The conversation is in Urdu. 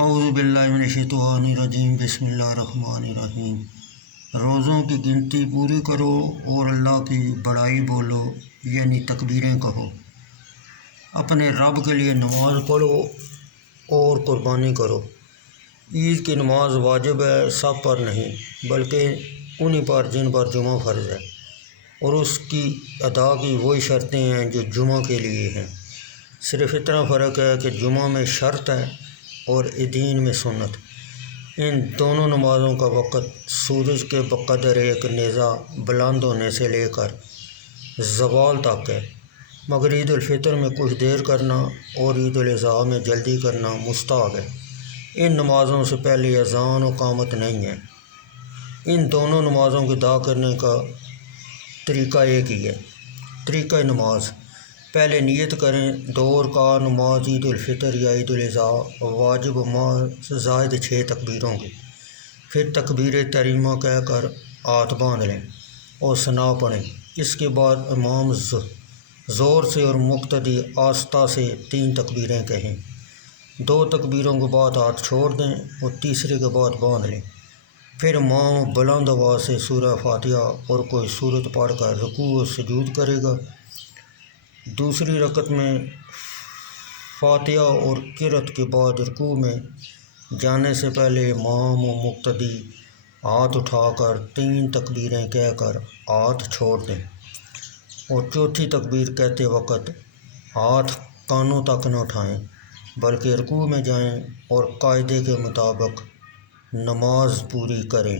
اعوذ باللہ من الشیطان الرجیم بسم اللہ الرحمن الرحیم۔ روزوں کی گنتی پوری کرو اور اللہ کی بڑائی بولو، یعنی تکبیریں کہو۔ اپنے رب کے لیے نماز پڑھو اور قربانی کرو۔ عید کی نماز واجب ہے، سب پر نہیں بلکہ انہی پر جن پر جمعہ فرض ہے، اور اس کی ادا کی وہی شرطیں ہیں جو جمعہ کے لیے ہیں۔ صرف اتنا فرق ہے کہ جمعہ میں شرط ہے اور عیدین میں سنت۔ ان دونوں نمازوں کا وقت سورج کے بقدر ایک نیزہ بلند ہونے سے لے کر زوال تک ہے، مگر عید الفطر میں کچھ دیر کرنا اور عید الاضحیٰ میں جلدی کرنا مستحب ہے۔ ان نمازوں سے پہلے اذان و اقامت نہیں ہے۔ ان دونوں نمازوں کی ادا کرنے کا طریقہ ایک ہی ہے۔ طریقہ نماز: پہلے نیت کریں 2 رکعت نماز عید الفطر یا عید الاضحیٰ واجب زائد 6 تکبیروں کی، پھر تکبیر تحریمہ کہہ کر ہاتھ باندھ لیں اور ثنا پڑھیں۔ اس کے بعد امام زور سے اور مقتدی آہستہ سے 3 تکبیریں کہیں۔ 2 تکبیروں کے بعد ہاتھ چھوڑ دیں اور تیسرے کے بعد باندھ لیں۔ پھر امام بلند آواز سے سورہ فاتحہ اور کوئی سورت پڑھ کر رکوع و سجود کرے گا۔ دوسری رکعت میں فاتحہ اور قرأت کے بعد رکوع میں جانے سے پہلے امام و مقتدی ہاتھ اٹھا کر 3 تکبیریں کہہ کر ہاتھ چھوڑ دیں، اور چوتھی تکبیر کہتے وقت ہاتھ کانوں تک نہ اٹھائیں بلکہ رکوع میں جائیں اور قاعدے کے مطابق نماز پوری کریں۔